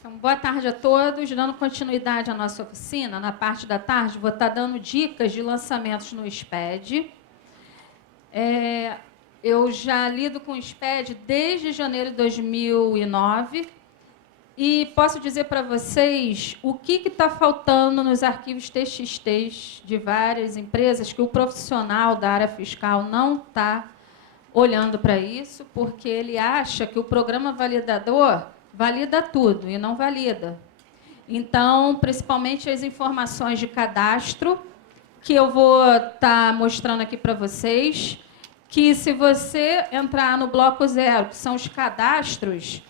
Então, boa tarde a todos. Dando continuidade à nossa oficina, na parte da tarde, vou estar dando dicas de lançamentos no SPED. Eu já lido com o SPED desde janeiro de 2009 e posso dizer para vocês o que está faltando nos arquivos TXTs de várias empresas que o profissional da área fiscal não está olhando para isso, porque ele acha que o programa validador valida tudo e não valida. Então, principalmente as informações de cadastro, que eu vou estar mostrando aqui para vocês, que se você entrar no bloco 0, que são os cadastros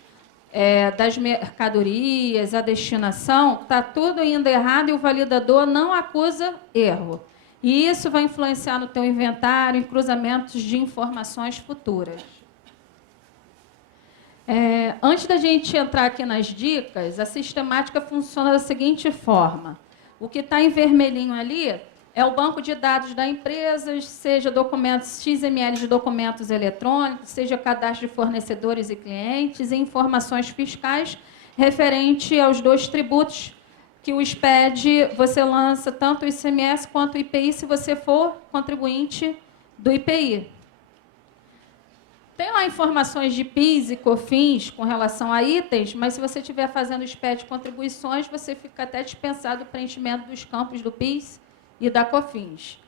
das mercadorias, a destinação, está tudo indo errado e o validador não acusa erro. E isso vai influenciar no teu inventário, em cruzamentos de informações futuras. Antes da gente entrar aqui nas dicas, a sistemática funciona da seguinte forma. O que está em vermelhinho ali é o banco de dados da empresa, seja documentos XML de documentos eletrônicos, seja cadastro de fornecedores e clientes, e informações fiscais referente aos 2 tributos que o SPED, você lança tanto o ICMS quanto o IPI, se você for contribuinte do IPI. Tem lá informações de PIS e COFINS com relação a itens, mas se você estiver fazendo o SPED de contribuições, você fica até dispensado do preenchimento dos campos do PIS e da COFINS.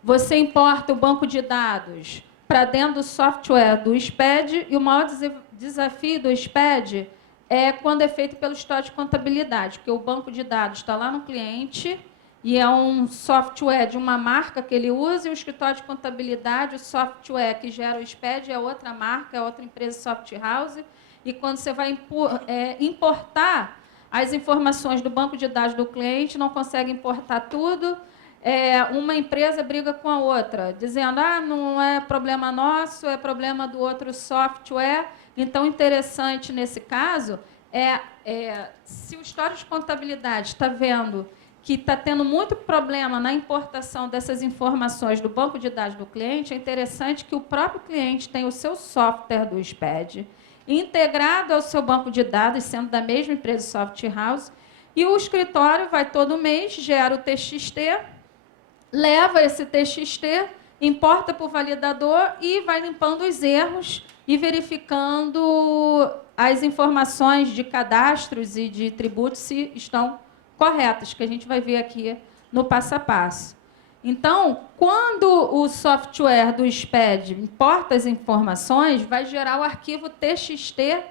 Você importa o banco de dados para dentro do software do SPED, e o maior desafio do SPED é quando é feito pelo histórico de contabilidade, porque o banco de dados está lá no cliente e é um software de uma marca que ele usa, e o escritório de contabilidade, o software que gera o SPED é outra marca, é outra empresa soft house, e quando você vai importar as informações do banco de dados do cliente, não consegue importar tudo, uma empresa briga com a outra, dizendo, não é problema nosso, é problema do outro software. Então, interessante nesse caso se o histórico de contabilidade está vendo que está tendo muito problema na importação dessas informações do banco de dados do cliente, é interessante que o próprio cliente tenha o seu software do SPED integrado ao seu banco de dados, sendo da mesma empresa soft house, e o escritório vai todo mês, gera o TXT, leva esse TXT, importa para o validador e vai limpando os erros e verificando as informações de cadastros e de tributos se estão corretas, que a gente vai ver aqui no passo a passo. Então, quando o software do SPED importa as informações, vai gerar o arquivo TXT,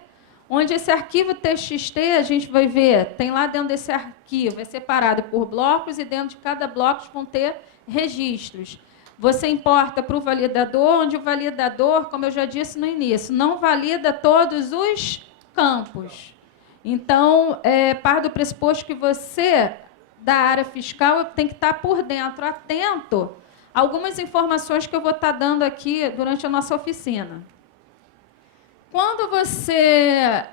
onde esse arquivo TXT, a gente vai ver, tem lá dentro desse arquivo, é separado por blocos, e dentro de cada bloco vão ter registros. Você importa para o validador, onde o validador, como eu já disse no início, não valida todos os campos. Então, parte do pressuposto que você, da área fiscal, tem que estar por dentro, atento a algumas informações que eu vou estar dando aqui durante a nossa oficina. Quando você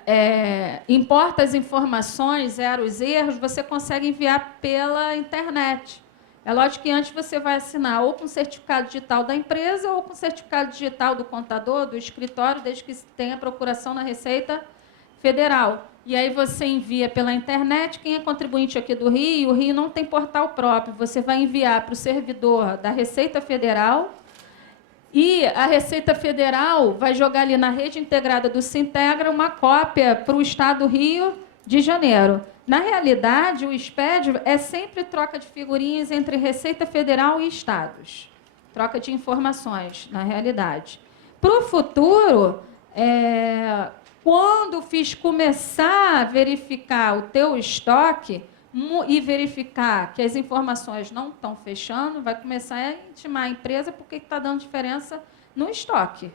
importa as informações, zera os erros, você consegue enviar pela internet. É lógico que antes você vai assinar ou com certificado digital da empresa ou com certificado digital do contador, do escritório, desde que tenha procuração na Receita Federal. E aí você envia pela internet. Quem é contribuinte aqui do Rio, o Rio não tem portal próprio. Você vai enviar para o servidor da Receita Federal, e a Receita Federal vai jogar ali na rede integrada do Sintegra uma cópia para o Estado do Rio de Janeiro. Na realidade, o SPED é sempre troca de figurinhas entre Receita Federal e Estados. Troca de informações, na realidade. Para o futuro, quando o FIS começar a verificar o teu estoque e verificar que as informações não estão fechando, vai começar a intimar a empresa porque está dando diferença no estoque.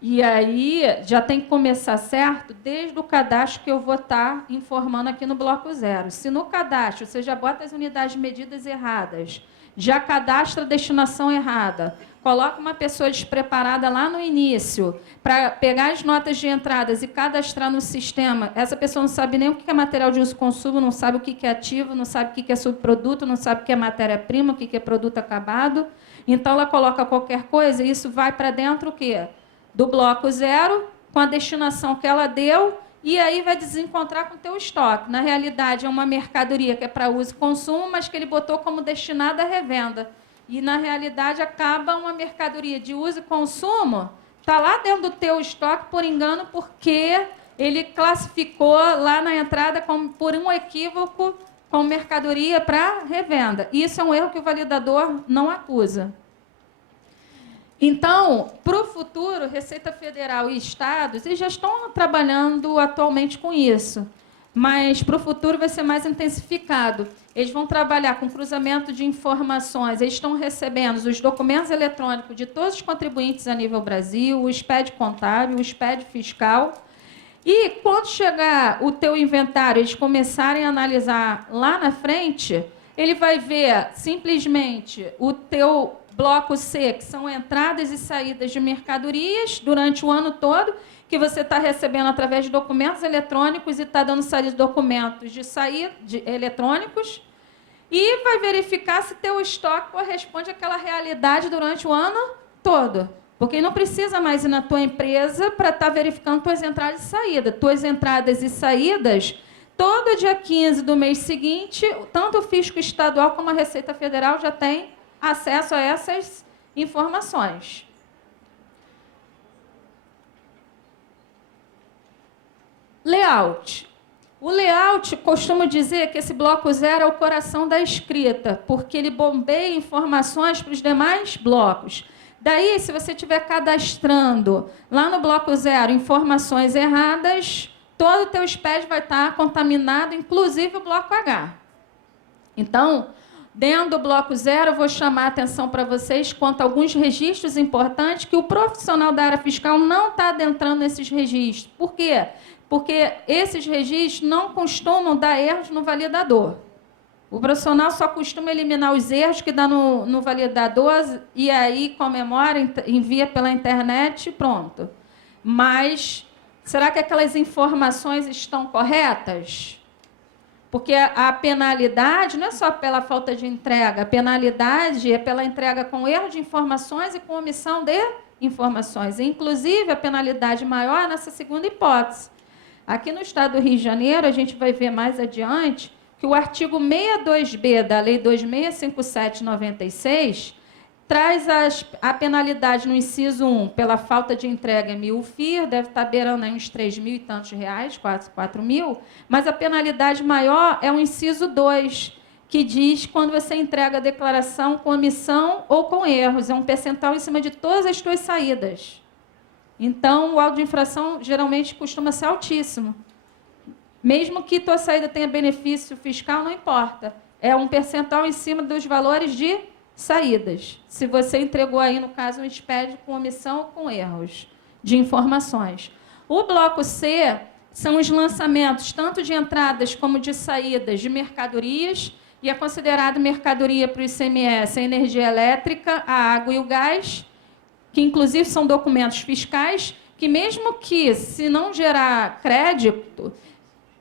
E aí já tem que começar certo desde o cadastro que eu vou estar informando aqui no bloco 0. Se no cadastro você já bota as unidades de medidas erradas, já cadastra a destinação errada, coloca uma pessoa despreparada lá no início para pegar as notas de entradas e cadastrar no sistema, essa pessoa não sabe nem o que é material de uso e consumo, não sabe o que é ativo, não sabe o que é subproduto, não sabe o que é matéria-prima, o que é produto acabado. Então, ela coloca qualquer coisa e isso vai para dentro o quê? Do bloco 0, com a destinação que ela deu, e aí vai desencontrar com o teu estoque. Na realidade, é uma mercadoria que é para uso e consumo, mas que ele botou como destinada à revenda. E, na realidade, acaba uma mercadoria de uso e consumo, está lá dentro do teu estoque, por engano, porque ele classificou lá na entrada como, por um equívoco, como mercadoria para revenda. Isso é um erro que o validador não acusa. Então, para o futuro, Receita Federal e Estados, eles já estão trabalhando atualmente com isso, mas para o futuro vai ser mais intensificado. Eles vão trabalhar com cruzamento de informações, eles estão recebendo os documentos eletrônicos de todos os contribuintes a nível Brasil, o SPED contábil, o SPED fiscal, e quando chegar o teu inventário, eles começarem a analisar lá na frente, ele vai ver simplesmente o teu bloco C, que são entradas e saídas de mercadorias durante o ano todo, que você está recebendo através de documentos eletrônicos e está dando saída de documentos de saída eletrônicos, e vai verificar se teu estoque corresponde àquela realidade durante o ano todo. Porque não precisa mais ir na tua empresa para estar verificando tuas entradas e saídas. Tuas entradas e saídas, todo dia 15 do mês seguinte, tanto o Fisco Estadual como a Receita Federal já tem acesso a essas informações. Layout. O layout, costumo dizer que esse bloco 0 é o coração da escrita, porque ele bombeia informações para os demais blocos. Daí, se você estiver cadastrando lá no bloco 0 informações erradas, todo o teu SPED vai estar contaminado, inclusive o bloco H. Então, dentro do bloco 0, eu vou chamar a atenção para vocês quanto a alguns registros importantes que o profissional da área fiscal não está adentrando nesses registros. Por quê? Porque esses registros não costumam dar erros no validador. O profissional só costuma eliminar os erros que dá no validador e aí comemora, envia pela internet e pronto. Mas será que aquelas informações estão corretas? Porque a penalidade não é só pela falta de entrega, a penalidade é pela entrega com erro de informações e com omissão de informações. Inclusive, a penalidade maior é nessa segunda hipótese. Aqui no estado do Rio de Janeiro, a gente vai ver mais adiante que o artigo 62B da Lei 2657/96 traz a penalidade no inciso 1 pela falta de entrega em 1.000 FIR, deve estar beirando aí uns 3.000 e tantos reais, quase 4.000, mas a penalidade maior é o inciso 2, que diz quando você entrega a declaração com omissão ou com erros, é um percentual em cima de todas as tuas saídas. Então, o auto de infração geralmente costuma ser altíssimo. Mesmo que tua saída tenha benefício fiscal, não importa. É um percentual em cima dos valores de saídas. Se você entregou aí, no caso, um SPED com omissão ou com erros de informações. O bloco C são os lançamentos, tanto de entradas como de saídas de mercadorias, e é considerado mercadoria para o ICMS a energia elétrica, a água e o gás, que inclusive são documentos fiscais, que mesmo que, se não gerar crédito,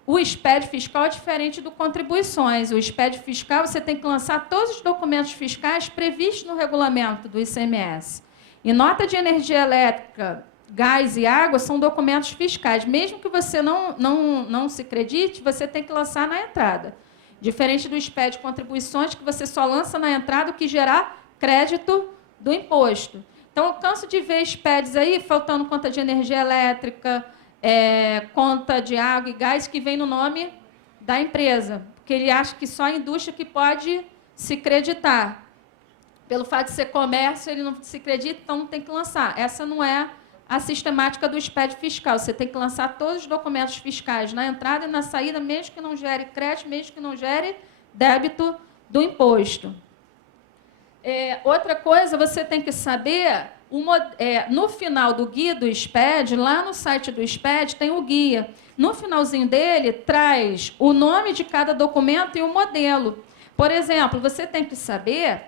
o SPED fiscal é diferente do contribuições. O SPED fiscal, você tem que lançar todos os documentos fiscais previstos no regulamento do ICMS. E nota de energia elétrica, gás e água são documentos fiscais. Mesmo que você não se acredite, você tem que lançar na entrada. Diferente do SPED contribuições, que você só lança na entrada o que gerar crédito do imposto. Então, eu canso de ver SPEDs aí faltando conta de energia elétrica, conta de água e gás que vem no nome da empresa, porque ele acha que só a indústria que pode se creditar. Pelo fato de ser comércio, ele não se acredita, então não tem que lançar. Essa não é a sistemática do SPED fiscal. Você tem que lançar todos os documentos fiscais na entrada e na saída, mesmo que não gere crédito, mesmo que não gere débito do imposto. Outra coisa, você tem que saber, no final do guia do SPED, lá no site do SPED, tem o guia. No finalzinho dele, traz o nome de cada documento e o modelo. Por exemplo, você tem que saber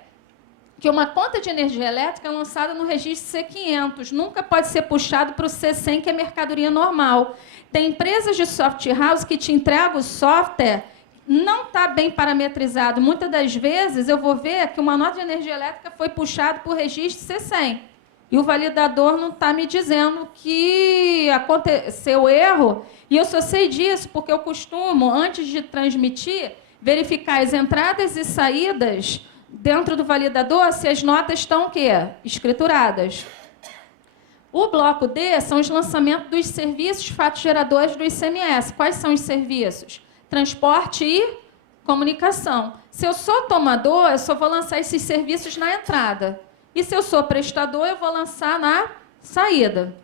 que uma conta de energia elétrica é lançada no registro C500, nunca pode ser puxado para o C100, que é mercadoria normal. Tem empresas de software house que te entregam o software, não está bem parametrizado. Muitas das vezes eu vou ver que uma nota de energia elétrica foi puxada para o registro C100. e o validador não está me dizendo que aconteceu erro, e eu só sei disso porque eu costumo, antes de transmitir, verificar as entradas e saídas dentro do validador, se as notas estão o quê? Escrituradas. O bloco D são os lançamentos dos serviços fatos geradores do ICMS. Quais são os serviços? Transporte e comunicação. Se eu sou tomador, eu só vou lançar esses serviços na entrada. E se eu sou prestador, eu vou lançar na saída.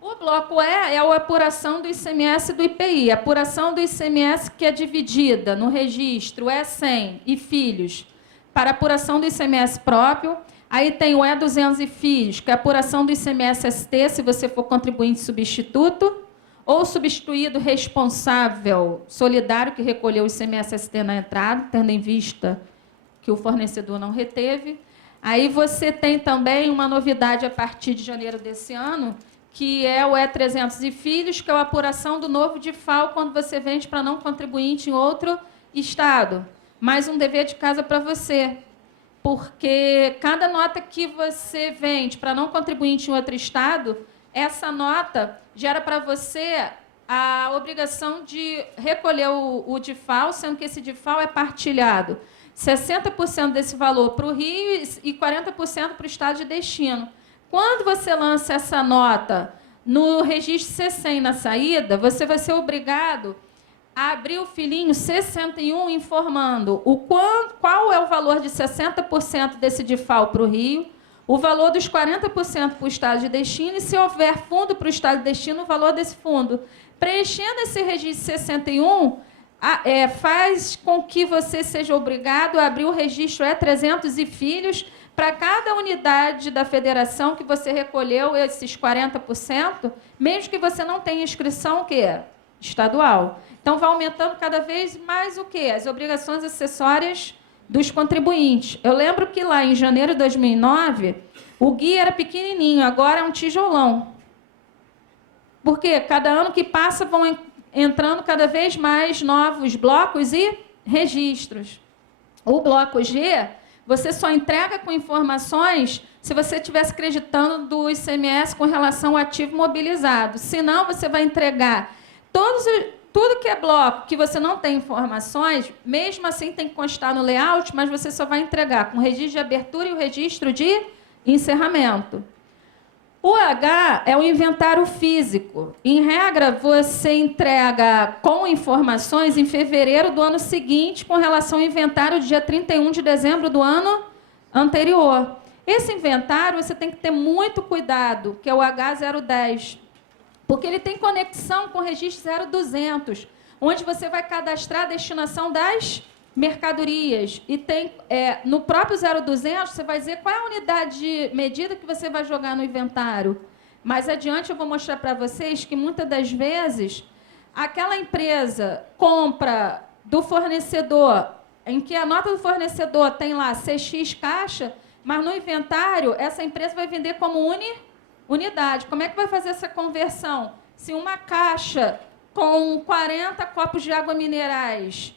O bloco E é a apuração do ICMS e do IPI. A apuração do ICMS que é dividida no registro E100 e filhos para apuração do ICMS próprio. Aí tem o E200 e filhos, que é a apuração do ICMS-ST, se você for contribuinte substituto, ou substituído responsável solidário, que recolheu o ICMS-ST na entrada, tendo em vista que o fornecedor não reteve. Aí você tem também uma novidade a partir de janeiro desse ano, que é o E300 e filhos, que é a apuração do novo DIFAL quando você vende para não contribuinte em outro estado. Mais um dever de casa para você, porque cada nota que você vende para não contribuinte em outro estado, essa nota gera para você a obrigação de recolher o DIFAL, sendo que esse DIFAL é partilhado 60% desse valor para o Rio e 40% para o estado de destino. Quando você lança essa nota no registro C100 na saída, você vai ser obrigado a abrir o filhinho C101 informando qual é o valor de 60% desse DIFAL para o Rio, o valor dos 40% para o estado de destino e, se houver fundo para o estado de destino, o valor desse fundo. Preenchendo esse registro C101, faz com que você seja obrigado a abrir o registro E300 e filhos para cada unidade da federação que você recolheu esses 40%, mesmo que você não tenha inscrição estadual. Então, vai aumentando cada vez mais o quê? As obrigações acessórias dos contribuintes. Eu lembro que lá em janeiro de 2009, o guia era pequenininho, agora é um tijolão. Porque cada ano que passa vão entrando cada vez mais novos blocos e registros. O bloco G, você só entrega com informações se você estivesse acreditando do ICMS com relação ao ativo mobilizado. Senão, você vai entregar tudo que é bloco, que você não tem informações, mesmo assim tem que constar no layout, mas você só vai entregar com o registro de abertura e o registro de encerramento. O H é o inventário físico. Em regra, você entrega com informações em fevereiro do ano seguinte com relação ao inventário do dia 31 de dezembro do ano anterior. Esse inventário você tem que ter muito cuidado, que é o H010. Porque ele tem conexão com o registro 0200, onde você vai cadastrar a destinação das mercadorias. E tem no próprio 0200, você vai dizer qual é a unidade de medida que você vai jogar no inventário. Mais adiante eu vou mostrar para vocês que, muitas das vezes, aquela empresa compra do fornecedor, em que a nota do fornecedor tem lá CX caixa, mas no inventário essa empresa vai vender como unidade. Como é que vai fazer essa conversão? Se uma caixa com 40 copos de água minerais,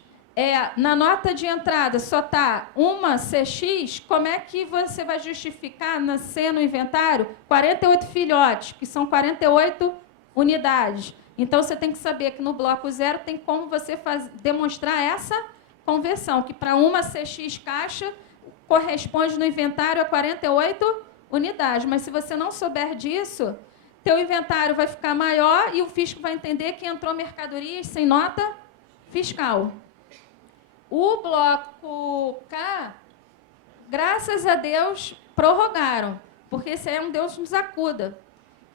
na nota de entrada só está uma CX, como é que você vai justificar no inventário 48 filhotes, que são 48 unidades? Então, você tem que saber que no bloco 0 tem como você demonstrar essa conversão, que para uma CX caixa corresponde no inventário a 48 unidades, mas se você não souber disso, teu inventário vai ficar maior e o fisco vai entender que entrou mercadorias sem nota fiscal. O bloco K, graças a Deus, prorrogaram, porque esse é um Deus nos acuda.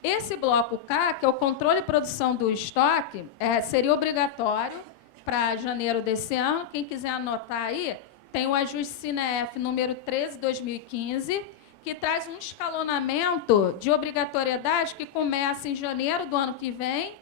Esse bloco K, que é o controle e produção do estoque, seria obrigatório para janeiro desse ano. Quem quiser anotar aí, tem o ajuste CINEF número 13/2015, que traz um escalonamento de obrigatoriedade que começa em janeiro do ano que vem.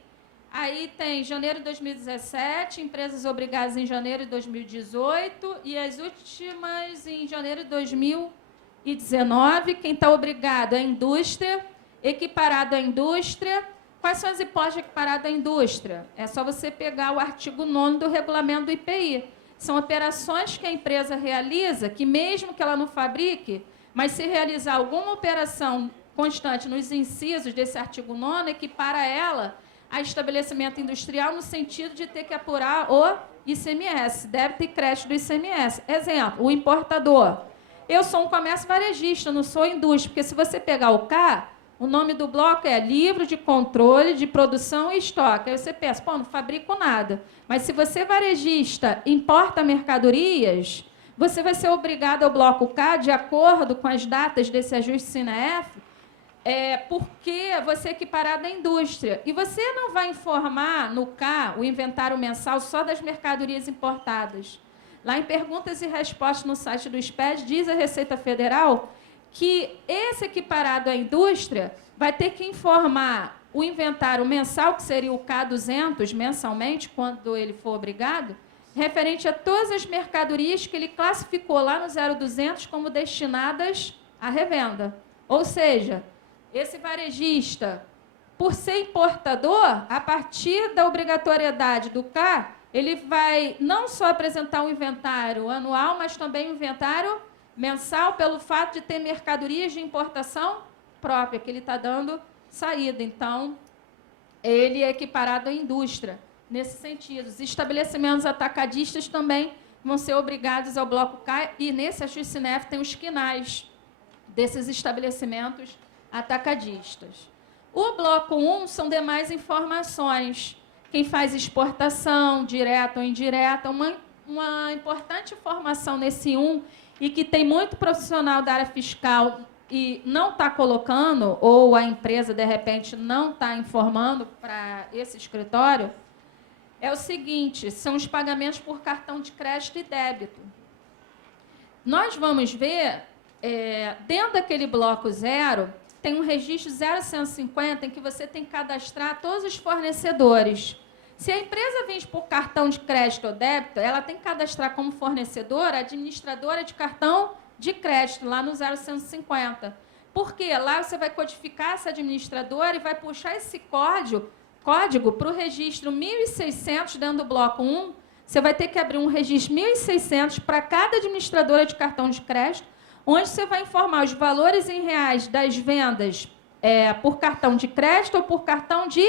Aí tem janeiro de 2017, empresas obrigadas em janeiro de 2018 e as últimas em janeiro de 2019. Quem está obrigado é a indústria, equiparado à indústria. Quais são as hipóteses equiparadas à indústria? É só você pegar o artigo 9º do regulamento do IPI. São operações que a empresa realiza, que mesmo que ela não fabrique, mas se realizar alguma operação constante nos incisos desse artigo 9º, equipara ela a estabelecimento industrial no sentido de ter que apurar o ICMS, débito e crédito do ICMS. Exemplo, o importador. Eu sou um comércio varejista, não sou indústria, porque se você pegar o K, o nome do bloco é Livro de Controle de Produção e Estoque. Aí você pensa, pô, não fabrico nada. Mas se você, varejista, importa mercadorias, você vai ser obrigado ao bloco K, de acordo com as datas desse ajuste SINAF, porque você é equiparado à indústria. E você não vai informar no K o inventário mensal só das mercadorias importadas. Lá em perguntas e respostas no site do SPED, diz a Receita Federal que esse equiparado à indústria vai ter que informar o inventário mensal, que seria o K200 mensalmente, quando ele for obrigado, referente a todas as mercadorias que ele classificou lá no 0200 como destinadas à revenda. Ou seja, esse varejista, por ser importador, a partir da obrigatoriedade do K, ele vai não só apresentar um inventário anual, mas também um inventário mensal, pelo fato de ter mercadorias de importação própria, que ele está dando saída. Então, ele é equiparado à indústria, nesse sentido. Os estabelecimentos atacadistas também vão ser obrigados ao bloco K, e nesse ajuste SINAF tem os quinais desses estabelecimentos atacadistas. O bloco 1 são demais informações. Quem faz exportação, direta ou indireta, uma importante informação nesse 1, e que tem muito profissional da área fiscal e não está colocando, ou a empresa, de repente, não está informando para esse escritório, é o seguinte, são os pagamentos por cartão de crédito e débito. Nós vamos ver, dentro daquele bloco 0, tem um registro 0150 em que você tem que cadastrar todos os fornecedores. Se a empresa vende por cartão de crédito ou débito, ela tem que cadastrar como fornecedora a administradora de cartão de crédito, lá no 0150. Porque lá você vai codificar essa administradora e vai puxar esse código para o registro 1600 dentro do bloco 1. Você vai ter que abrir um registro 1600 para cada administradora de cartão de crédito, onde você vai informar os valores em reais das vendas por cartão de crédito ou por cartão de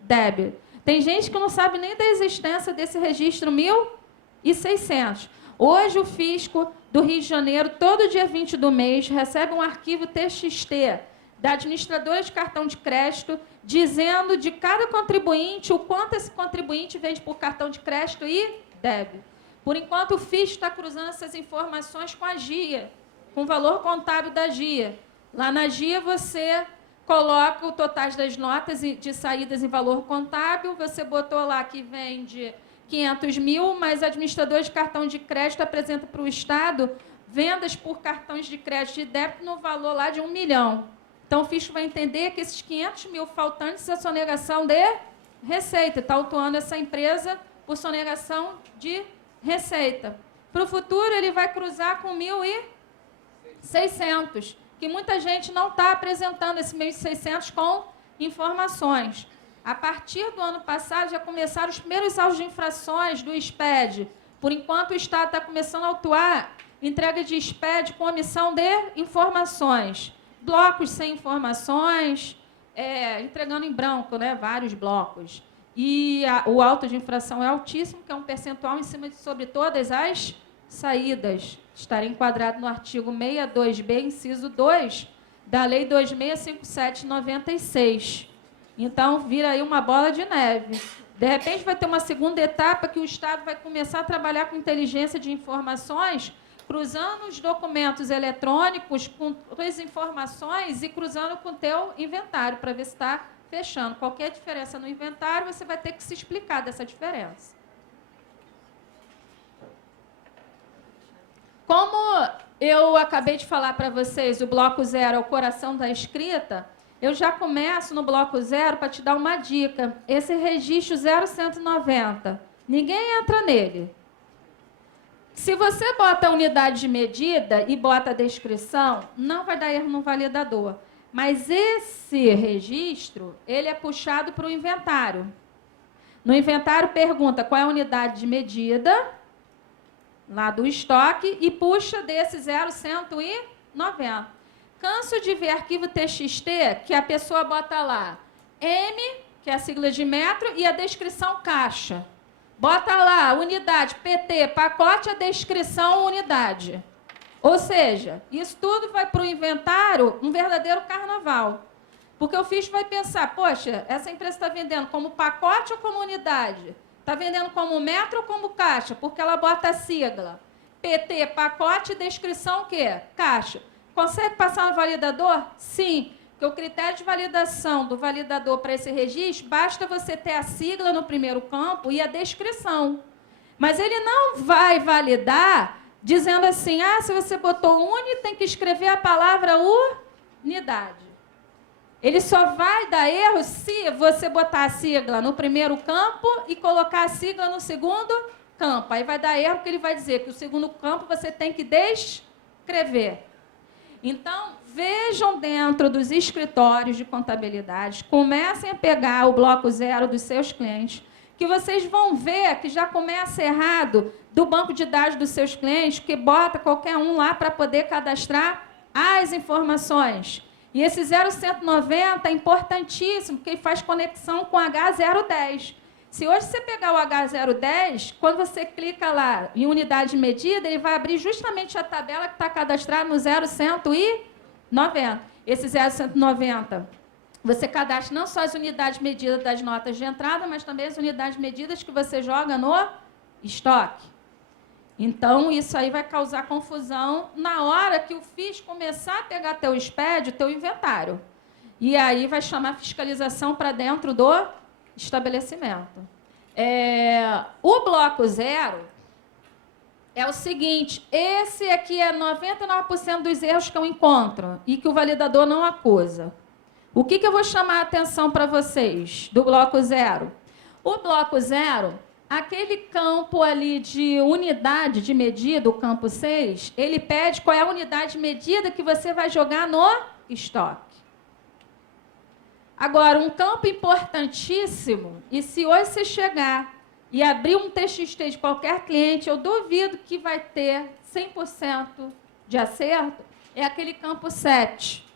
débito. Tem gente que não sabe nem da existência desse registro 1600. Hoje, o fisco do Rio de Janeiro, todo dia 20 do mês, recebe um arquivo TXT da administradora de cartão de crédito, dizendo de cada contribuinte o quanto esse contribuinte vende por cartão de crédito e débito. Por enquanto, o fisco está cruzando essas informações com a GIA, com o valor contábil da GIA. Lá na GIA, você coloca o total das notas de saídas em valor contábil, você botou lá que vende 500 mil, mas a administradora de cartão de crédito apresenta para o Estado vendas por cartões de crédito e débito no valor lá de 1 milhão. Então, o fisco vai entender que esses 500 mil faltantes é sonegação de receita, está autuando essa empresa por sonegação de receita. Para o futuro, ele vai cruzar com 1.600, que muita gente não está apresentando esse 1.600 com informações. A partir do ano passado, já começaram os primeiros autos de infrações do SPED. Por enquanto, o Estado está começando a autuar entrega de SPED com omissão de informações. Blocos sem informações, entregando em branco, né, vários blocos. E o auto de infração é altíssimo, que é um percentual em cima sobre todas as saídas. Estaria enquadrado no artigo 62B, inciso 2, da Lei 2657/96. Então, vira aí uma bola de neve. De repente, vai ter uma segunda etapa que o Estado vai começar a trabalhar com inteligência de informações, cruzando os documentos eletrônicos com as informações e cruzando com o teu inventário, para ver se está fechando. Qualquer diferença no inventário, você vai ter que se explicar dessa diferença. Como eu acabei de falar para vocês, o bloco 0 é o coração da escrita, eu já começo no bloco 0 para te dar uma dica. Esse registro 0190, ninguém entra nele. Se você bota a unidade de medida e bota a descrição, não vai dar erro no validador. Mas esse registro, ele é puxado para o inventário. No inventário pergunta qual é a unidade de medida, lá do estoque, e puxa desse 0190. 90. Canso de ver arquivo TXT que a pessoa bota lá M, que é a sigla de metro, e a descrição caixa. Bota lá unidade, PT, pacote, a descrição unidade. Ou seja, isso tudo vai para o inventário um verdadeiro carnaval. Porque o fisco vai pensar, poxa, essa empresa está vendendo como pacote ou como unidade? Está vendendo como metro ou como caixa? Porque ela bota a sigla. PT, pacote, descrição o quê? Caixa. Consegue passar no validador? Sim. Porque o critério de validação do validador para esse registro, basta você ter a sigla no primeiro campo e a descrição. Mas ele não vai validar dizendo assim, ah, se você botou uni, tem que escrever a palavra unidade. Ele só vai dar erro se você botar a sigla no primeiro campo e colocar a sigla no segundo campo. Aí vai dar erro porque ele vai dizer que o segundo campo você tem que descrever. Então, vejam dentro dos escritórios de contabilidade, comecem a pegar o bloco zero dos seus clientes, que vocês vão ver que já começa errado do banco de dados dos seus clientes, que bota qualquer um lá para poder cadastrar as informações. E esse 0190 é importantíssimo, porque ele faz conexão com H010. Se hoje você pegar o H010, quando você clica lá em unidade de medida, ele vai abrir justamente a tabela que está cadastrada no 0190. Esse 0190, você cadastra não só as unidades de medida das notas de entrada, mas também as unidades de medidas que você joga no estoque. Então, isso aí vai causar confusão na hora que o FIS começar a pegar teu SPED, teu inventário. E aí vai chamar fiscalização para dentro do estabelecimento. O bloco zero é o seguinte, esse aqui é 99% dos erros que eu encontro e que o validador não acusa. O que eu vou chamar a atenção para vocês do bloco zero? O bloco zero, aquele campo ali de unidade de medida, o campo 6, ele pede qual é a unidade de medida que você vai jogar no estoque. Agora, um campo importantíssimo, e se hoje você chegar e abrir um TXT de qualquer cliente, eu duvido que vai ter 100% de acerto, é aquele campo 7.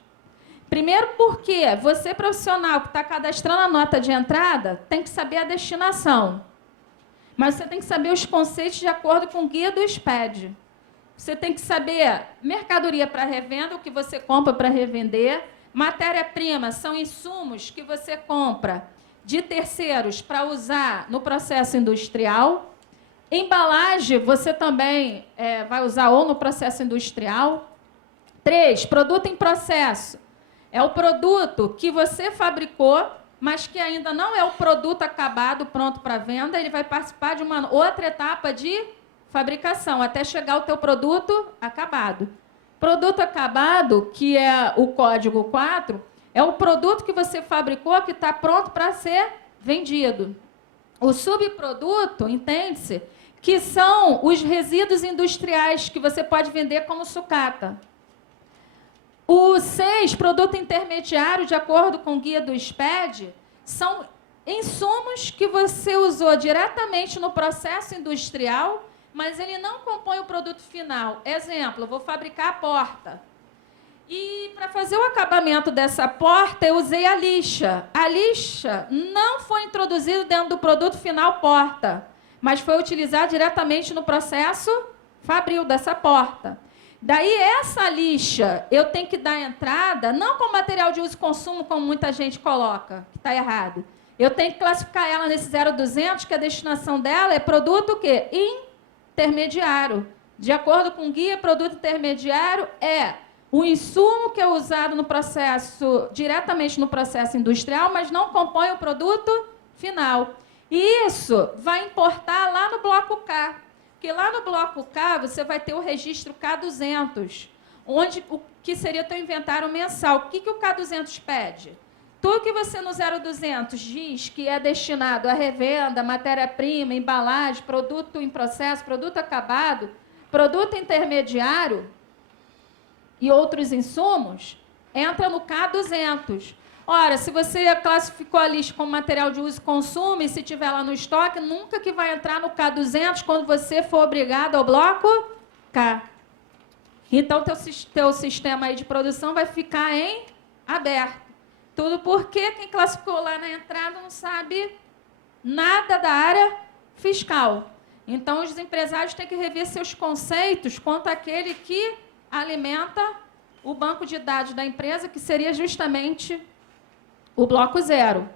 Primeiro porque você, profissional que está cadastrando a nota de entrada, tem que saber a destinação. Mas você tem que saber os conceitos de acordo com o guia do SPED. Você tem que saber mercadoria para revenda, o que você compra para revender. Matéria-prima são insumos que você compra de terceiros para usar no processo industrial. Embalagem, você também vai usar ou no processo industrial. 3, produto em processo. É o produto que você fabricou, mas que ainda não é o produto acabado, pronto para venda. Ele vai participar de uma outra etapa de fabricação, até chegar ao teu produto acabado. Produto acabado, que é o código 4, é o produto que você fabricou que está pronto para ser vendido. O subproduto, entende-se, que são os resíduos industriais que você pode vender como sucata. O 6, produto intermediário, de acordo com o guia do SPED, são insumos que você usou diretamente no processo industrial, mas ele não compõe o produto final. Exemplo, eu vou fabricar a porta. E para fazer o acabamento dessa porta, eu usei a lixa. A lixa não foi introduzida dentro do produto final porta, mas foi utilizada diretamente no processo fabril dessa porta. Daí, essa lixa, eu tenho que dar entrada, não como material de uso e consumo, como muita gente coloca, que está errado. Eu tenho que classificar ela nesse 0200, que a destinação dela é produto o quê? Intermediário. De acordo com o guia, produto intermediário é o insumo que é usado no processo, diretamente no processo industrial, mas não compõe o produto final. E isso vai importar lá no bloco K. Porque lá no bloco K, você vai ter o registro K200, onde o que seria o teu inventário mensal. O que o K200 pede? Tudo que você no 0200 diz que é destinado à revenda, matéria-prima, embalagem, produto em processo, produto acabado, produto intermediário e outros insumos, entra no K200. Ora, se você classificou a lista como material de uso e consumo, e se tiver lá no estoque, nunca que vai entrar no K200 quando você for obrigado ao bloco K. Então, teu sistema aí de produção vai ficar em aberto. Tudo porque quem classificou lá na entrada não sabe nada da área fiscal. Então, os empresários têm que rever seus conceitos quanto àquele que alimenta o banco de dados da empresa, que seria justamente o bloco 0.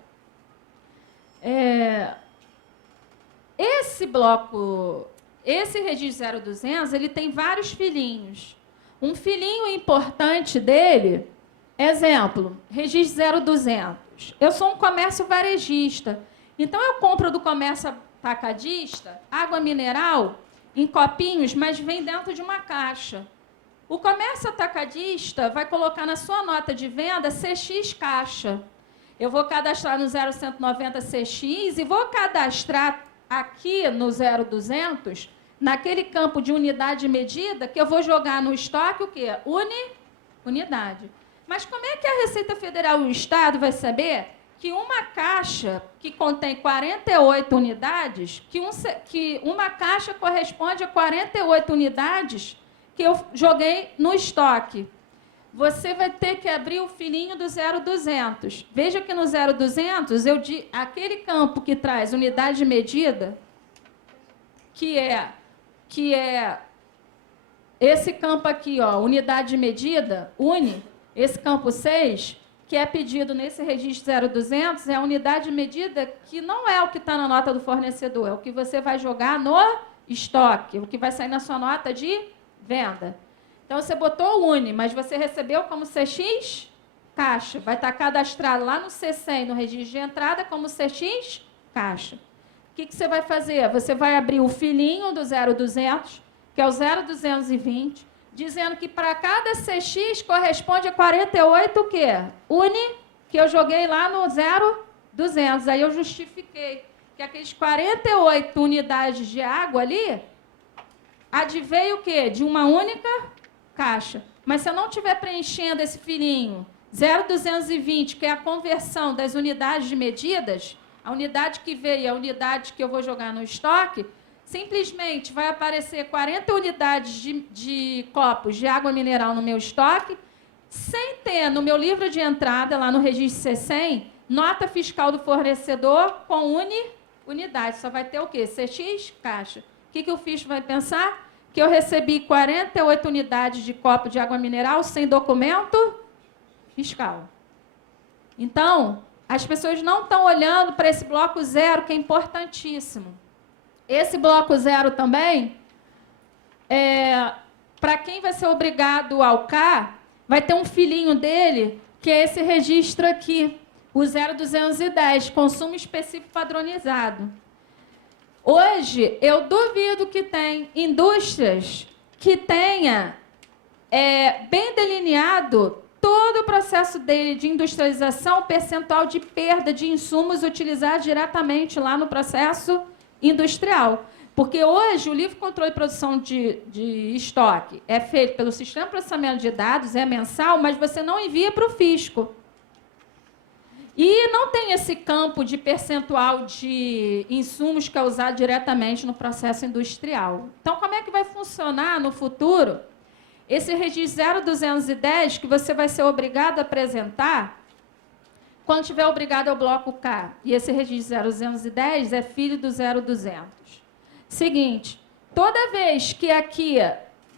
Esse registro 0200, ele tem vários filhinhos. Um filhinho importante dele, exemplo, registro 0200. Eu sou um comércio varejista, então eu compro do comércio atacadista água mineral em copinhos, mas vem dentro de uma caixa. O comércio atacadista vai colocar na sua nota de venda CX caixa. Eu vou cadastrar no 0190 CX e vou cadastrar aqui no 0200, naquele campo de unidade de medida, que eu vou jogar no estoque o quê? Unidade. Mas como é que a Receita Federal e o Estado vai saber que uma caixa que contém 48 unidades, que uma caixa corresponde a 48 unidades que eu joguei no estoque? Você vai ter que abrir o filhinho do 0200. Veja que no 0200, aquele campo que traz unidade de medida, que é esse campo aqui, ó, unidade de medida, esse campo 6, que é pedido nesse registro 0200, é a unidade de medida que não é o que está na nota do fornecedor, é o que você vai jogar no estoque, o que vai sair na sua nota de venda. Então, você botou o mas você recebeu como CX caixa. Vai estar cadastrado lá no C100, no registro de entrada, como CX caixa. O que você vai fazer? Você vai abrir o filhinho do 0200, que é o 0220, dizendo que para cada CX corresponde a 48 o quê? Que eu joguei lá no 0200. Aí eu justifiquei que aqueles 48 unidades de água ali adveio o quê? De uma única caixa. Mas se eu não estiver preenchendo esse filhinho 0220, que é a conversão das unidades de medidas, a unidade que veio e a unidade que eu vou jogar no estoque, simplesmente vai aparecer 40 unidades de copos de água mineral no meu estoque, sem ter no meu livro de entrada, lá no registro C100, nota fiscal do fornecedor com unidade. Só vai ter o quê? CX, caixa. O que o fisco vai pensar? Que eu recebi 48 unidades de copo de água mineral sem documento fiscal. Então, as pessoas não estão olhando para esse bloco 0, que é importantíssimo. Esse bloco 0 também, para quem vai ser obrigado ao CA, vai ter um filhinho dele, que é esse registro aqui, o 0210, consumo específico padronizado. Hoje, eu duvido que tem indústrias que tenha bem delineado todo o processo dele de industrialização, percentual de perda de insumos utilizados diretamente lá no processo industrial. Porque hoje o livre controle de produção de estoque é feito pelo sistema de processamento de dados, é mensal, mas você não envia para o fisco. E não tem esse campo de percentual de insumos que é usado diretamente no processo industrial. Então, como é que vai funcionar no futuro esse registro 0210 que você vai ser obrigado a apresentar quando tiver obrigado ao bloco K? E esse registro 0210 é filho do 0200. Seguinte, toda vez que aqui,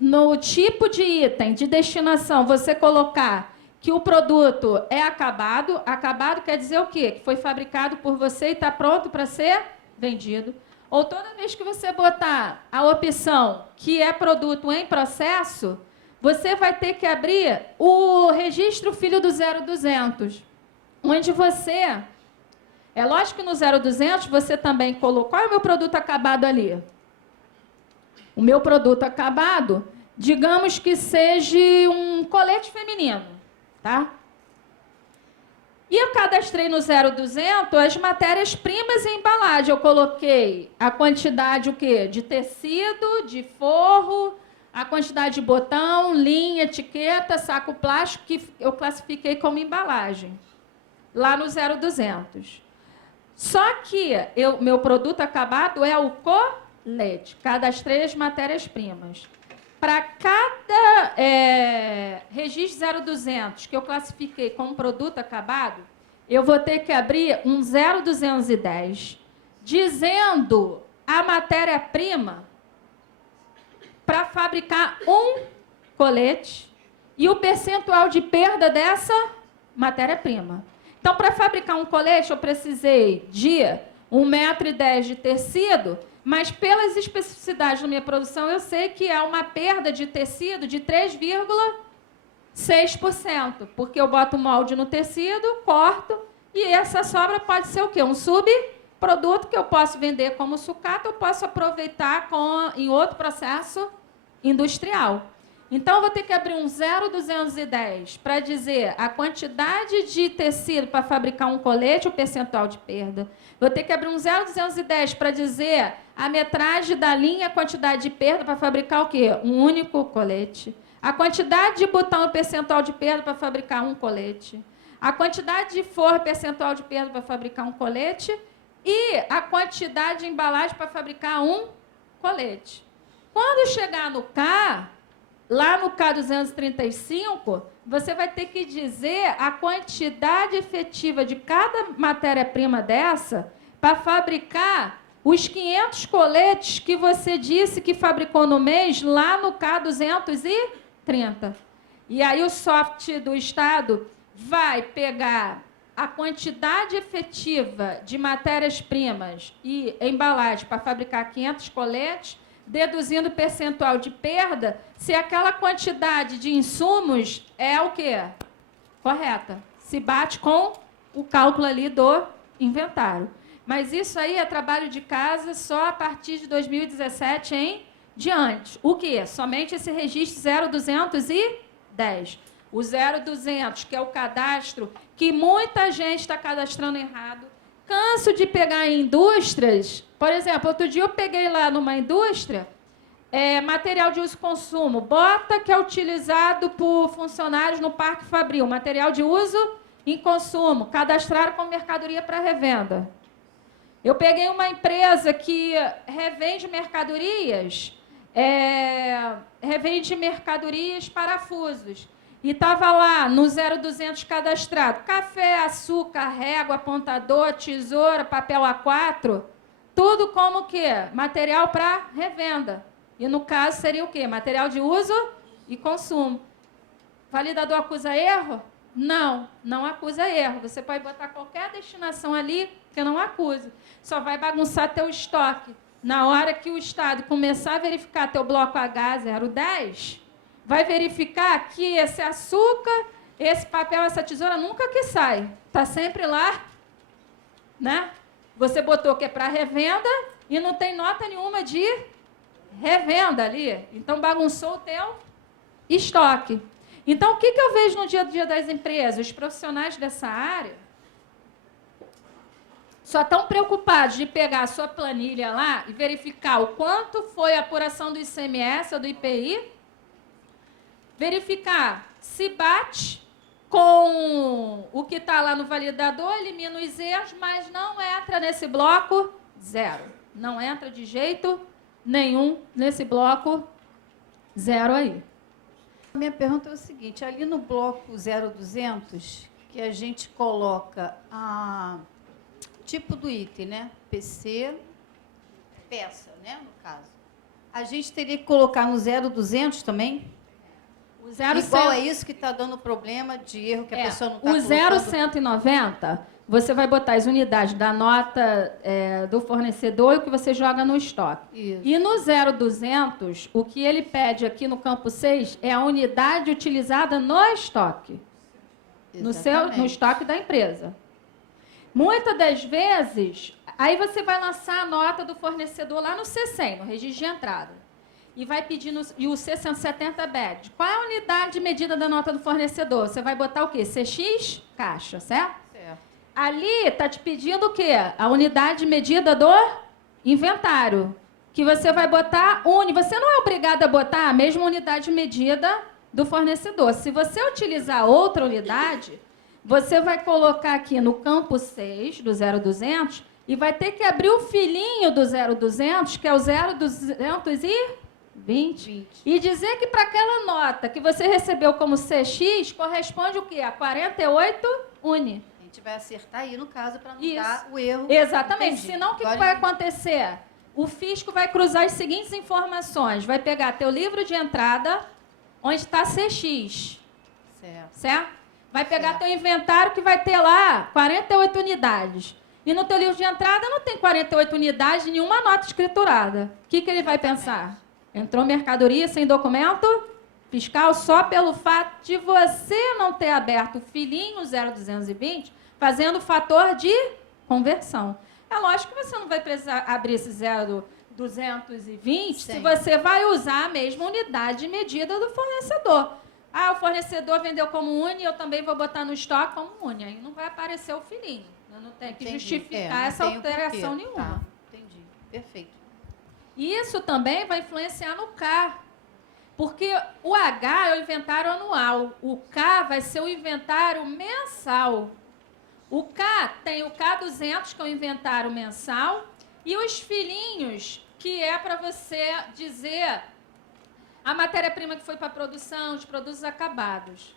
no tipo de item de destinação, você colocar que o produto é acabado, acabado quer dizer o quê? Que foi fabricado por você e está pronto para ser vendido. Ou toda vez que você botar a opção que é produto em processo, você vai ter que abrir o registro filho do 0200, onde você... É lógico que no 0200 você também colocou... Qual é o meu produto acabado ali? O meu produto acabado, digamos que seja um colete feminino. Tá? E eu cadastrei no 0200 as matérias-primas e embalagem. Eu coloquei a quantidade o quê? De tecido, de forro, a quantidade de botão, linha, etiqueta, saco plástico, que eu classifiquei como embalagem, lá no 0200. Só que meu produto acabado é o colete. Cadastrei as matérias-primas. para cada registro 0200 que eu classifiquei como produto acabado, eu vou ter que abrir um 0210, dizendo a matéria-prima para fabricar um colete e o percentual de perda dessa matéria-prima. Então, para fabricar um colete, eu precisei de 1,10 m de tecido, mas pelas especificidades da minha produção, eu sei que há uma perda de tecido de 3,6%, porque eu boto o molde no tecido, corto, e essa sobra pode ser o quê? Um subproduto que eu posso vender como sucata, eu posso aproveitar em outro processo industrial. Então, eu vou ter que abrir um 0210 para dizer a quantidade de tecido para fabricar um colete, o percentual de perda. Vou ter que abrir um 0210 para dizer a metragem da linha, a quantidade de perda para fabricar o quê? Um único colete. A quantidade de botão, o percentual de perda para fabricar um colete. A quantidade de forro, percentual de perda para fabricar um colete. E a quantidade de embalagem para fabricar um colete. Quando chegar no K, lá no K235, você vai ter que dizer a quantidade efetiva de cada matéria-prima dessa para fabricar os 500 coletes que você disse que fabricou no mês lá no K230. E aí o software do Estado vai pegar a quantidade efetiva de matérias-primas e embalagem para fabricar 500 coletes, deduzindo o percentual de perda, se aquela quantidade de insumos é o quê? Correta. Se bate com o cálculo ali do inventário. Mas isso aí é trabalho de casa só a partir de 2017 em diante. O quê? Somente esse registro 0210. O 0200, que é o cadastro que muita gente está cadastrando errado. Canso de pegar em indústrias. Por exemplo, outro dia eu peguei lá numa indústria material de uso e consumo, bota que é utilizado por funcionários no Parque Fabril, material de uso e consumo, cadastraram como mercadoria para revenda. Eu peguei uma empresa que revende mercadorias, parafusos, e estava lá no 0200 cadastrado café, açúcar, régua, apontador, tesoura, papel A4, tudo como o quê? Material para revenda. E no caso seria o quê? Material de uso e consumo. Validador acusa erro? Não, não acusa erro. Você pode botar qualquer destinação ali que não acusa. Só vai bagunçar teu estoque. Na hora que o Estado começar a verificar teu bloco H010, vai verificar que esse açúcar, esse papel, essa tesoura nunca que sai. Está sempre lá, né? Você botou que é para revenda e não tem nota nenhuma de revenda ali. Então, bagunçou o teu estoque. Então, o que eu vejo no dia a dia das empresas? Os profissionais dessa área só estão preocupados de pegar a sua planilha lá e verificar o quanto foi a apuração do ICMS ou do IPI, verificar se bate com o que está lá no validador, elimina os erros, mas não entra nesse bloco zero. Não entra de jeito nenhum nesse bloco zero aí. A minha pergunta é o seguinte, ali no bloco 0200, que a gente coloca a tipo do item, né? PC, peça, né? No caso. A gente teria que colocar no 0200 também? O 0, igual é isso que está dando problema de erro que a pessoa não está colocando. O 0190, você vai botar as unidades da nota do fornecedor e o que você joga no estoque. Isso. E no 0200, o que ele pede aqui no campo 6 é a unidade utilizada no estoque. No estoque da empresa. Muitas das vezes, aí você vai lançar a nota do fornecedor lá no C100, no registro de entrada. E vai pedir e o C170 BED. Qual é a unidade de medida da nota do fornecedor? Você vai botar o quê? CX, caixa, certo? Certo. Ali está te pedindo o quê? A unidade de medida do inventário. Que você vai botar Você não é obrigado a botar a mesma unidade de medida do fornecedor. Se você utilizar outra unidade, você vai colocar aqui no campo 6 do 0200 e vai ter que abrir o filhinho do 0200, que é o 0210. 20. E dizer que para aquela nota que você recebeu como CX, corresponde o quê? A 48 uni. A gente vai acertar aí, no caso, para não Isso. dar o erro. Exatamente. Entendi. Senão, o que Agora vai entendi. acontecer? O fisco vai cruzar as seguintes informações. Vai pegar teu livro de entrada, onde está CX. Certo? Vai pegar teu inventário, que vai ter lá 48 unidades. E no teu livro de entrada não tem 48 unidades, nenhuma nota escriturada. O que ele vai pensar? Entrou mercadoria sem documento fiscal só pelo fato de você não ter aberto o filhinho 0220, fazendo o fator de conversão. É lógico que você não vai precisar abrir esse 0220 se você vai usar a mesma unidade de medida do fornecedor. Ah, o fornecedor vendeu como uni, eu também vou botar no estoque como uni. Aí não vai aparecer o filhinho. Eu não tenho que justificar essa alteração nenhuma. Tá. Entendi. Perfeito. Isso também vai influenciar no K. Porque o H é o inventário anual. O K vai ser o inventário mensal. O K tem o K200, que é o inventário mensal, e os filhinhos, que é para você dizer a matéria-prima que foi para a produção, os produtos acabados.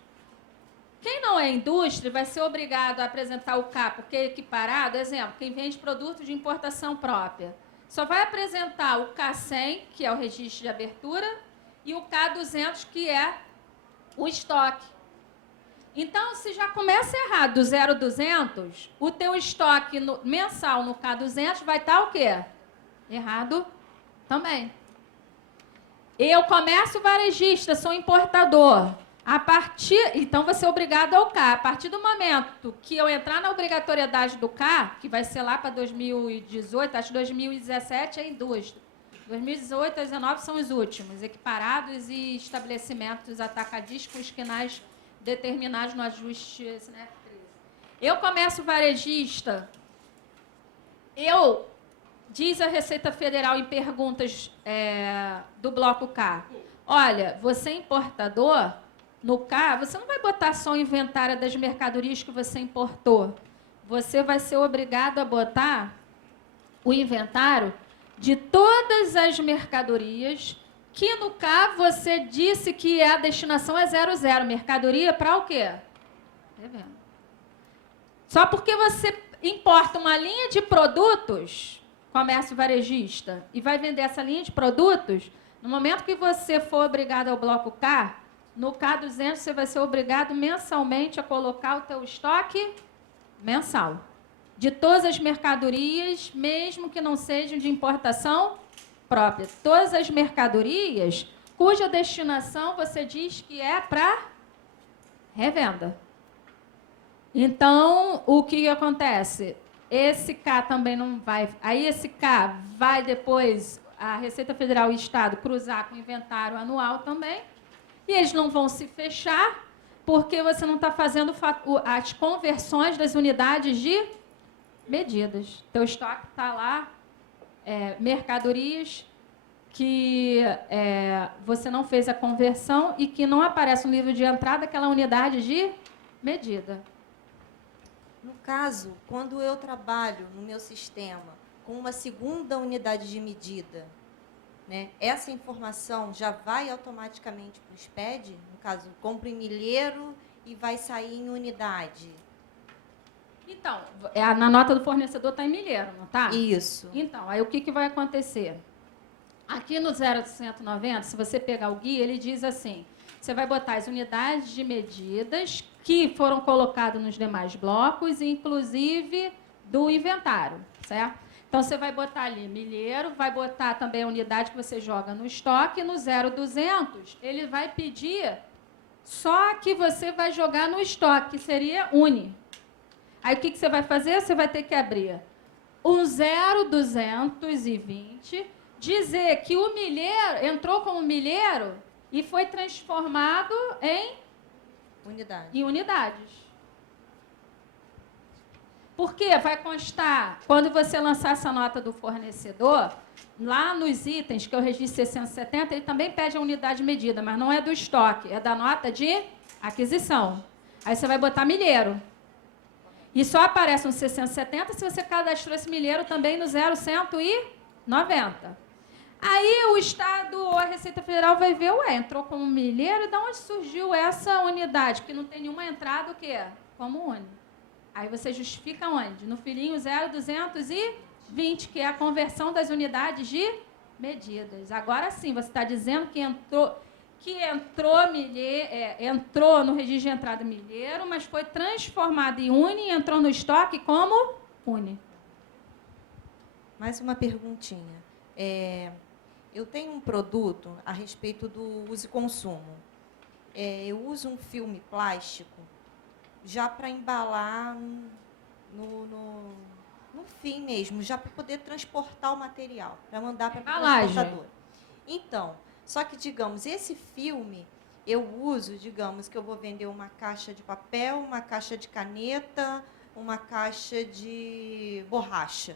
Quem não é indústria vai ser obrigado a apresentar o K, porque é equiparado. Exemplo, quem vende produtos de importação própria só vai apresentar o K100, que é o registro de abertura, e o K200, que é o estoque. Então, se já começa errado do 0200, o teu estoque mensal no K200 vai estar o quê? Errado também. Eu comércio varejista, sou importador. Então, vai ser obrigado ao K. A partir do momento que eu entrar na obrigatoriedade do K, que vai ser lá para 2018, acho que 2017 é a indústria. 2018 a 2019 são os últimos, equiparados e estabelecimentos atacadistas finais determinados no ajuste, né? Eu comércio varejista, diz a Receita Federal em perguntas do bloco K, olha, você é importador, no K, você não vai botar só o inventário das mercadorias que você importou. Você vai ser obrigado a botar o inventário de todas as mercadorias que, no K, você disse que a destinação é 00. Mercadoria para o quê? Revenda. Só porque você importa uma linha de produtos, comércio varejista, e vai vender essa linha de produtos, no momento que você for obrigado ao bloco K, no K200 você vai ser obrigado mensalmente a colocar o teu estoque mensal. De todas as mercadorias, mesmo que não sejam de importação própria. Todas as mercadorias cuja destinação você diz que é para revenda. Então, o que acontece? Esse K também não vai... Aí esse K vai depois, a Receita Federal e o Estado, cruzar com o inventário anual também. E eles não vão se fechar, porque você não está fazendo as conversões das unidades de medidas. Teu estoque está lá, mercadorias que você não fez a conversão e que não aparece no livro de entrada aquela unidade de medida. No caso, quando eu trabalho no meu sistema com uma segunda unidade de medida, né, essa informação já vai automaticamente para o SPED? No caso, compro em milheiro e vai sair em unidade? Então, na nota do fornecedor está em milheiro, não está? Isso. Então, aí o que vai acontecer? Aqui no 0190, se você pegar o guia, ele diz assim, você vai botar as unidades de medidas que foram colocadas nos demais blocos, inclusive do inventário, certo? Então, você vai botar ali milheiro, vai botar também a unidade que você joga no estoque, no 0200, ele vai pedir só que você vai jogar no estoque, que seria uni. Aí, o que você vai fazer? Você vai ter que abrir um 0220, dizer que o milheiro entrou como milheiro e foi transformado em unidades. Porque vai constar, quando você lançar essa nota do fornecedor, lá nos itens, que é o registro 670, ele também pede a unidade medida, mas não é do estoque, é da nota de aquisição. Aí você vai botar milheiro. E só aparece no 670 se você cadastrou esse milheiro também no 0190. Aí o Estado ou a Receita Federal vai ver, ué, entrou como milheiro, de onde surgiu essa unidade, que não tem nenhuma entrada, o quê? Como une. Aí você justifica onde? No filhinho 0,220, que é a conversão das unidades de medidas. Agora sim, você está dizendo que entrou no registro de entrada milheiro, mas foi transformado em une e entrou no estoque como une. Mais uma perguntinha. Eu tenho um produto a respeito do uso e consumo. Eu uso um filme plástico já para embalar no fim mesmo, já para poder transportar o material, para mandar para a transportadora. Então, só que, digamos, esse filme eu uso, digamos, que eu vou vender uma caixa de papel, uma caixa de caneta, uma caixa de borracha.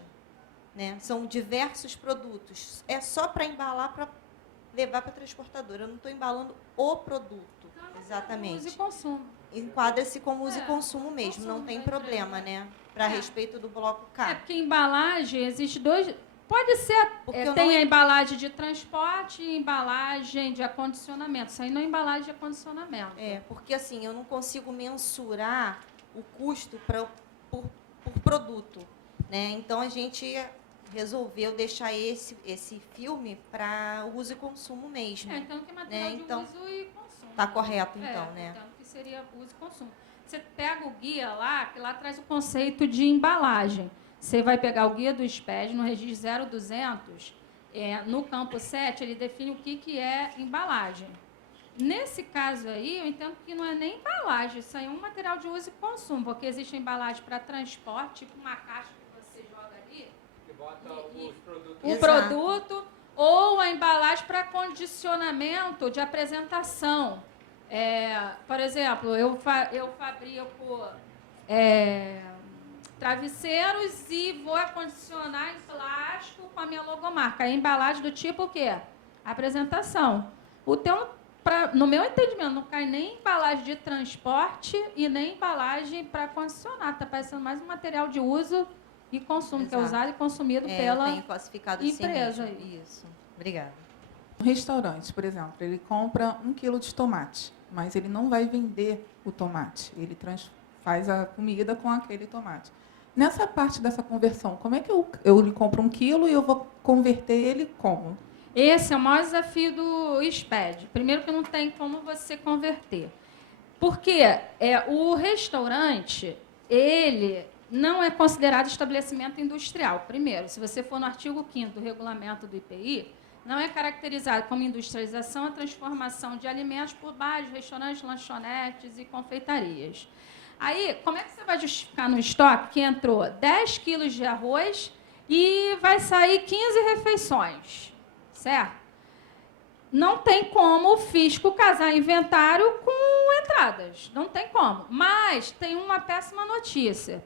Né? São diversos produtos. É só para embalar, para levar para a transportadora. Eu não estou embalando o produto, exatamente. Uso e consumo. Enquadra-se como uso e consumo mesmo, não tem problema, né? Para respeito do bloco K. Porque embalagem, existe dois... Pode ser, tem a embalagem de transporte e embalagem de acondicionamento. Isso aí não é embalagem de acondicionamento. Porque assim, eu não consigo mensurar o custo por produto. Né? Então, a gente resolveu deixar esse filme para uso e consumo mesmo. Então, que é material de uso e consumo. Está correto, então, né? Então, que seria uso e consumo. Você pega o guia lá, que lá traz o conceito de embalagem. Você vai pegar o guia do SPED no registro 0200, no campo 7, ele define o que é embalagem. Nesse caso aí, eu entendo que não é nem embalagem, isso aí é um material de uso e consumo, porque existe embalagem para transporte, tipo uma caixa que você joga ali, que bota os produtos. o produto, ou a embalagem para condicionamento de apresentação. Por exemplo, eu fabrico travesseiros e vou acondicionar em plástico com a minha logomarca. A embalagem do tipo o quê? Apresentação. No meu entendimento, não cai nem embalagem de transporte e nem embalagem para condicionar. Está parecendo mais um material de uso e consumo, que é usado e consumido pela eu tenho classificado empresa. Assim mesmo. Isso. Obrigada. Um restaurante, por exemplo, ele compra 1 quilo de tomate, mas ele não vai vender o tomate. Ele faz a comida com aquele tomate. Nessa parte dessa conversão, como é que eu lhe compro 1 quilo e eu vou converter ele como? Esse é o maior desafio do SPED. Primeiro que não tem como você converter. Porque o restaurante, ele não é considerado estabelecimento industrial. Primeiro, se você for no artigo 5º do regulamento do IPI, não é caracterizado como industrialização a transformação de alimentos por bares, restaurantes, lanchonetes e confeitarias. Aí, como é que você vai justificar no estoque que entrou 10 quilos de arroz e vai sair 15 refeições? Certo? Não tem como o fisco casar inventário com entradas. Não tem como. Mas tem uma péssima notícia.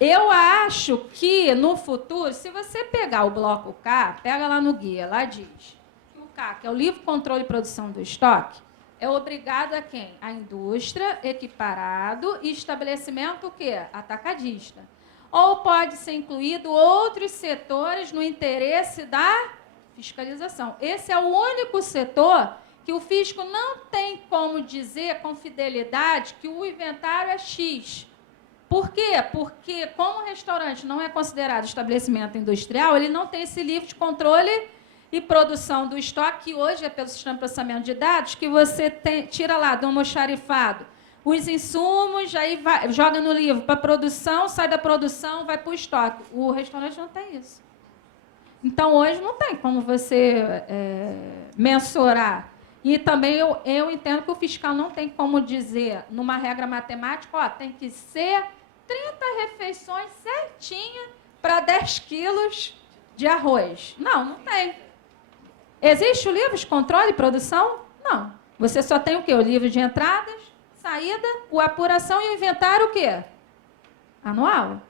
Eu acho que, no futuro, se você pegar o bloco K, pega lá no guia, lá diz que o K, que é o livre controle e produção do estoque, é obrigado a quem? A indústria, equiparado e estabelecimento o quê? Atacadista. Ou pode ser incluído outros setores no interesse da fiscalização. Esse é o único setor que o fisco não tem como dizer com fidelidade que o inventário é X. Por quê? Porque, como o restaurante não é considerado estabelecimento industrial, ele não tem esse livro de controle e produção do estoque, que hoje é pelo sistema de processamento de dados, que você tira lá do almoxarifado os insumos, aí joga no livro para produção, sai da produção, vai para o estoque. O restaurante não tem isso. Então, hoje não tem como você mensurar. E também eu entendo que o fiscal não tem como dizer, numa regra matemática, tem que ser 30 refeições certinha para 10 quilos de arroz. Não tem. Existe o livro de controle e produção? Não. Você só tem o quê? O livro de entradas, saída, a apuração e o inventário o quê? Anual.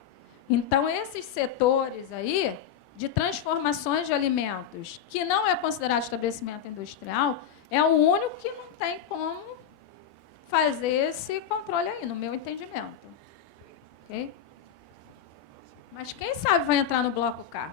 Então, esses setores aí de transformações de alimentos, que não é considerado estabelecimento industrial, é o único que não tem como fazer esse controle aí, no meu entendimento. Ok? Mas quem sabe vai entrar no bloco K?